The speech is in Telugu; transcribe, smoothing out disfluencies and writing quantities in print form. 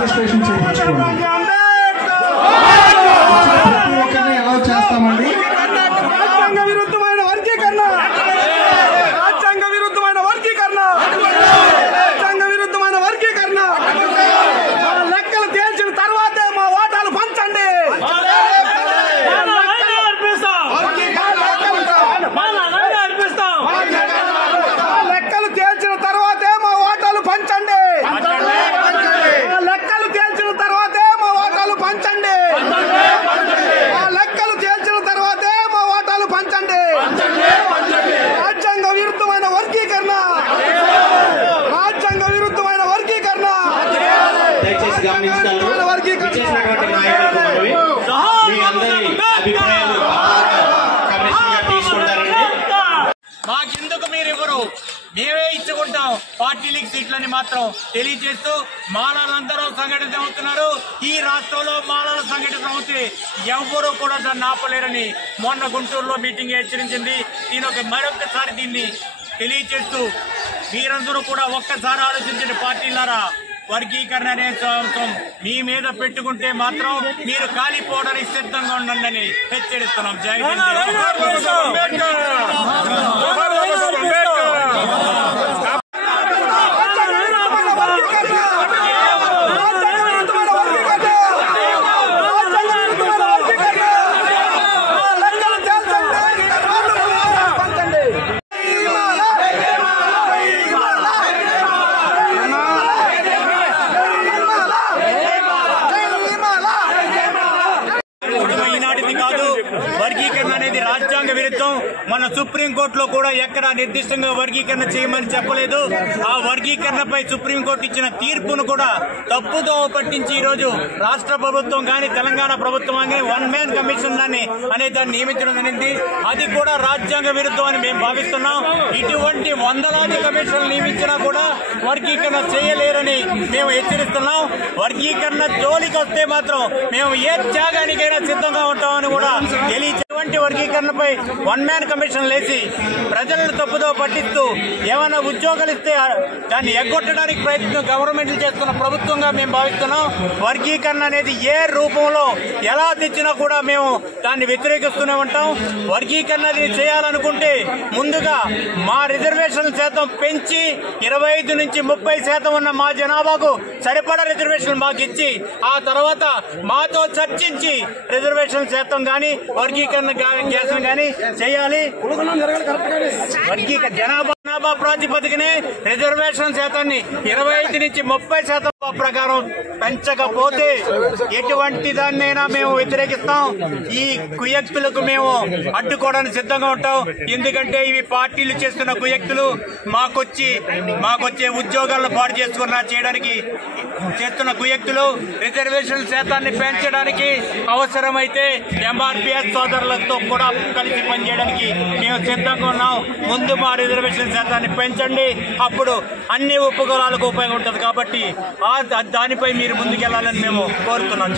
రిజిస్ట్రేషన్ చేయించుకోండి. ఎలా చేస్తామండి? రాజ్యాంగ విరుద్ధమైన వర్గీకరణ, రాజ్యాంగ విరుద్ధమైన వర్గీకరణ, రాజ్యాంగ విరుద్ధమైన వర్గీకరణ. లెక్కలు తేల్చిన తర్వాతే మా ఓటాలు పంచండి. లెక్కలు తేల్చిన తర్వాతే మా ఓటాలు పంచండి. లెక్కలు తేల్చిన తర్వాతే మా ఓటాలు పంచండి. లెక్కలు తేల్చిన తర్వాతే మా ఓటాలు పంచండి. రాజ్యాంగ విరుద్ధమైన వర్గీకరణ, రాజ్యాంగ విరుద్ధమైన వర్గీకరణ. దయచేసి గమనించాలి. విచ్చేసినటువంటి నాయకులకు మనవి, మీ అందరి అభిప్రాయాలు కమిషన్గా తీసుకుంటారండి. మాకెందుకు మీరెవరు, మేమే ఇచ్చుకుంటాం పార్టీలకు సీట్లని మాత్రం తెలియజేస్తూ మాలలందరూ సంఘటిత అవుతున్నారు. ఈ రాష్ట్రంలో మాలల సంఘటిత అవుతే ఎవరూ కూడా దాన్ని ఆపలేరని మొన్న గుంటూరులో మీటింగ్ హెచ్చరించింది. మరొకసారి దీన్ని తెలియజేస్తూ మీరందరూ కూడా ఒక్కసారి ఆలోచించండి. పార్టీలారా, వర్గీకరణ అనే అంశం మీ మీద పెట్టుకుంటే మాత్రం మీరు కాలిపోవడానికి సిద్ధంగా ఉండండి హెచ్చరిస్తున్నాం. జై హింద్. వర్గీకరణ అనేది రాజ్యాంగ విరుద్ధం. మన సుప్రీంకోర్టులో కూడా ఎక్కడ నిర్దిష్టంగా వర్గీకరణ చేయమని చెప్పలేదు. ఆ వర్గీకరణపై సుప్రీంకోర్టు ఇచ్చిన తీర్పును కూడా తప్పుదో పట్టించి ఈ రోజు రాష్ట్ర ప్రభుత్వం కానీ తెలంగాణ ప్రభుత్వం కానీ వన్ మ్యాన్ కమిషన్ దాన్ని నియమించడం అనేది అది కూడా రాజ్యాంగ విరుద్ధం అని మేము భావిస్తున్నాం. ఇటువంటి వందలాది కమిషన్లు నియమించినా కూడా వర్గీకరణ చేయలేరని మేము హెచ్చరిస్తున్నాం. వర్గీకరణ జోలికి వస్తే మాత్రం మేము ఏ త్యాగానికైనా సిద్ధంగా ఉంటామని కూడా తెలియచేటువంటి వర్గీకరణపై వన్ మ్యాన్ కమిషన్ లేచి ప్రజలను తప్పుదో పట్టిస్తూ ఏమైనా ఉద్యోగాలు ఇస్తే దాన్ని ఎగ్గొట్టడానికి ప్రయత్నం గవర్నమెంట్లు చేస్తున్న ప్రభుత్వంగా మేము భావిస్తున్నాం. వర్గీకరణ అనేది ఏ రూపంలో ఎలా తెచ్చినా కూడా మేము దాన్ని వ్యతిరేకిస్తూనే ఉంటాం. వర్గీకరణ చేయాలనుకుంటే ముందుగా మా రిజర్వేషన్ శాతం పెంచి 25 నుంచి 30% ఉన్న మా జనాభాకు సరిపడా రిజర్వేషన్ మాకు ఇచ్చి ఆ తర్వాత మాతో చర్చించి రిజర్వేషన్ శాతం గాని వర్గీకరణ గ్యాసం గాని చేయాలి. జనాభా ప్రాతిపదికనే రిజర్వేషన్ శాతాన్ని 25 నుంచి 30% ప్రకారం పెంచకపోతే ఎటువంటి దాన్నైనా మేము వ్యతిరేకిస్తాం. ఈ కుయక్తులకు మేము అడ్డుకోవడానికి సిద్ధంగా ఉంటాం. ఎందుకంటే ఇవి పార్టీలు చేస్తున్న కుయక్తులు. మాకొచ్చే ఉద్యోగాలను పాడు చేయడానికి చేస్తున్న కుయక్తులు. రిజర్వేషన్ శాతాన్ని పెంచడానికి అవసరమైతే ఎంఆర్పీఎస్ సోదరులతో కూడా కలిసి పనిచేయడానికి మేము సిద్ధంగా ఉన్నాం. ముందు మా రిజర్వేషన్ శాతాన్ని పెంచండి, అప్పుడు అన్ని ఉపకులాలకు ఉపయోగం ఉంటుంది. కాబట్టి దానిపై మీరు ముందుకెళ్లాలని మేము కోరుతున్నాం.